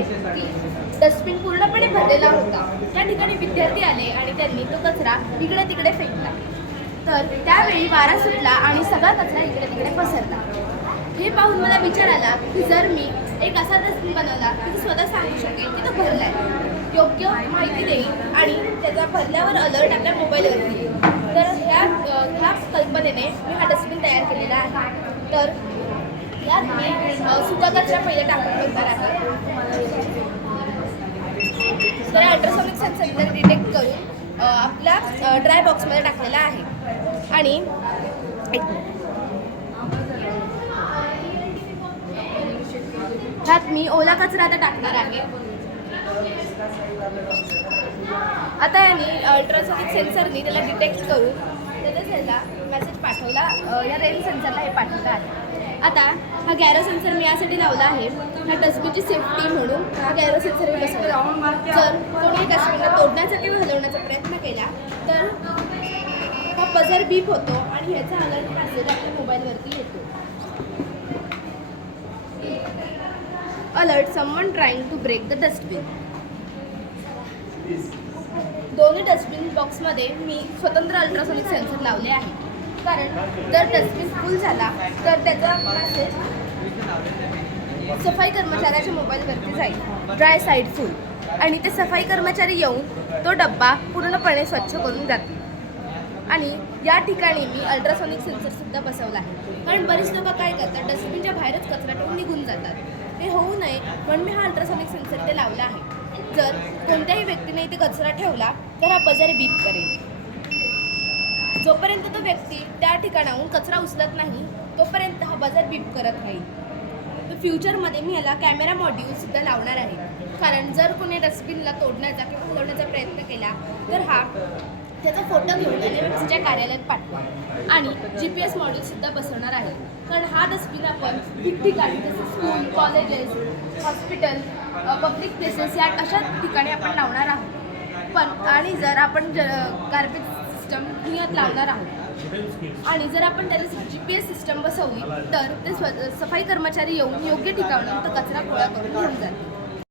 आहे की डस्टबिन पूर्णपणे भरलेला होता. त्या ठिकाणी विद्यार्थी आले आणि त्यांनी तो कचरा इकडे तिकडे फेकला. तर त्यावेळी वारा सुटला आणि सगळा कचरा इकडे तिकडे पसरला. हे पाहून मला विचार आला की जर मी एक असा डस्टबिन बनवला की तो स्वतः सांगू शकेल की तो भरलाय, योग्य माहिती देईल आणि त्याचा भरल्यावर अलर्ट आपल्या मोबाईलवरती येईल. तर ह्या कल्पनेने मी हा डस्टबिन तयार केलेला आहे. तर यात मी सुका कचरा पहिले टाकून बघणार आहे. तर अल्ट्रासॉनिक सेन्सर डिटेक्ट करून आपल्या ड्राय बॉक्समध्ये टाकलेला आहे. आणि ह्यात मी ओला कचरा आता टाकणार आहे. आता याने अल्ट्रासॉनिक सेन्सरनी त्याला डिटेक्ट करून त्याला मेसेज पाठवला. या रेन सेन्सरला हे पाठवलं आहे. आता हा गॅरो सेन्सर मी यासाठी लावला आहे, ह्या डस्टबिनची सेफ्टी म्हणून हा गॅरो सेन्सर मी बसवला. जर कोणी डस्टबिनला तोडण्याचा किंवा हलवण्याचा प्रयत्न केला तर हा बझर बीप होतो आणि ह्याचा अलर्ट मेसेज आपल्या मोबाईलवरती येतो. Alert someone trying to break the dustbin. दोन्ही डस्टबिन बॉक्समध्ये मी स्वतंत्र अल्ट्रासॉनिक सेन्सर लावले आहे, कारण जर डस्टबिन फुल झाला तर त्याचा मेसेज सफाई कर्मचाऱ्याच्या मोबाईलवरती जाईल, ड्राय साईड फुल, आणि ते सफाई कर्मचारी येऊन तो डब्बा पूर्णपणे स्वच्छ करून जातील. आणि या ठिकाणी मी अल्ट्रासॉनिक सेन्सरसुद्धा बसवला आहे, कारण बरेच लोक काय करतात, डस्टबिनच्या बाहेरच कचरा ठेवून निघून जातात. ते होऊ नये म्हणून मी हा अल्ट्रासॉनिक सेन्सर ते लावला आहे. जर कोणत्याही व्यक्तीने इथे कचरा ठेवला तर हा बझर बीप करेल. जोपर्यंत तो व्यक्ती त्या ठिकाणाहून कचरा उचलत नाही तोपर्यंत हा बझर बीप करत राहील. तर फ्युचरमध्ये मी याला कॅमेरा मॉड्यूलसुद्धा लावणार आहे, कारण जर कोणी डस्टबिनला तोडण्याचा किंवा हलवण्याचा प्रयत्न केला तर हा त्याचा फोटो घेऊन NMFCच्या कार्यालयात पाठवा. आणि GPS मॉड्यूलसुद्धा बसवणार आहे, कारण हा डस्टबिन आपण ठिकठिकाणी जसं school, colleges, hospital, public places या अशा ठिकाणी आपण लावणार आहोत. आणि जर आपण गार्बेज सिस्टम नियत लावणार आहोत आणि जर आपण त्याला GPS सिस्टम बसवली तर ते सफाई कर्मचारी येऊन योग्य ठिकाणी तो कचरा गोळा करून घेऊन जातील.